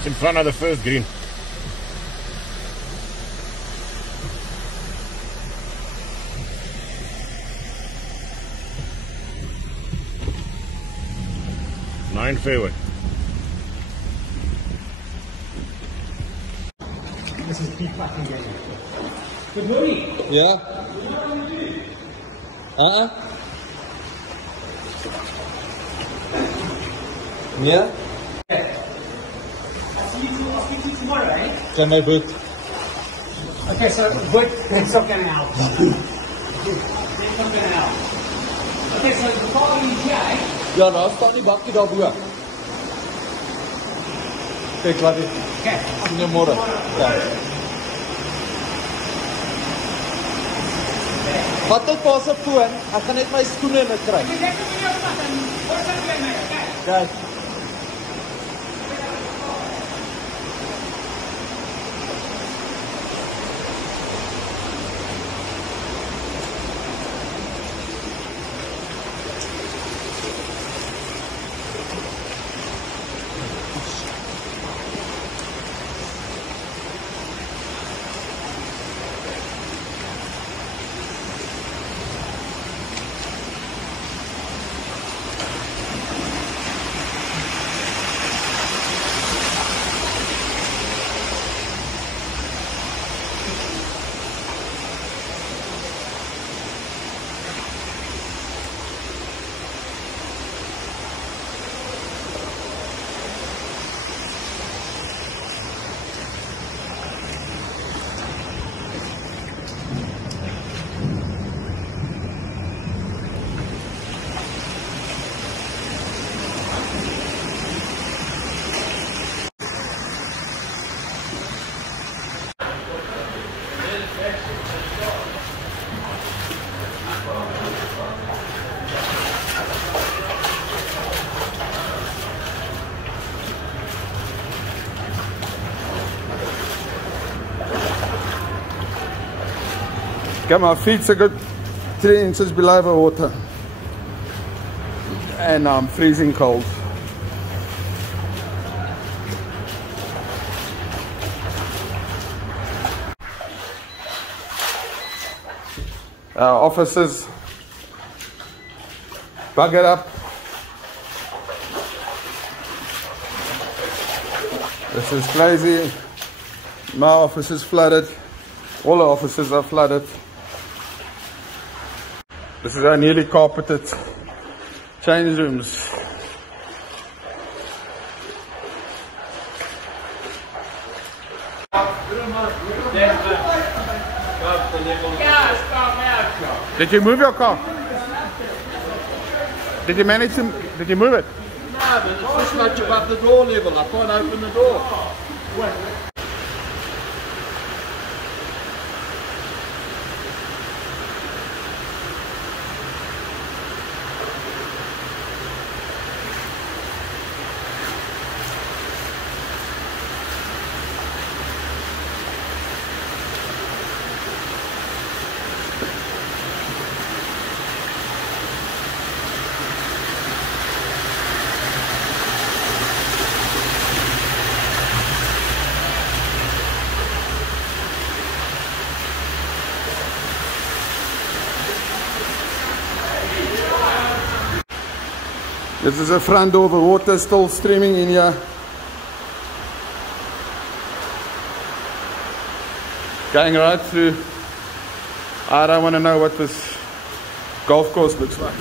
It's in front of the first green. Nine fairway. This is deep fucking game. Good morning. Yeah. Yeah. I'll speak to you tomorrow, eh? Can my boot? Okay, so good. It's not going out. It's not going out. Okay, so the following is here, eh? Ja, daar staan die bakkie daarbo. Kijk, laat dit. Okay. Sien jou môre. Ja. Wat het pas op foon? Ek gaan net my skoene in kry. Kijk. Got my feet a good 3 inches below the water. And I'm freezing cold. Our officers buggered up. This is crazy. My office is flooded. All the offices are flooded. This is our newly carpeted change rooms. Did you move your car? Did you manage to, did you move it? No, but it's just like above the door level. I can't open the door. This is the front door, the water is still streaming in here. Going right through. I don't want to know what this golf course looks like.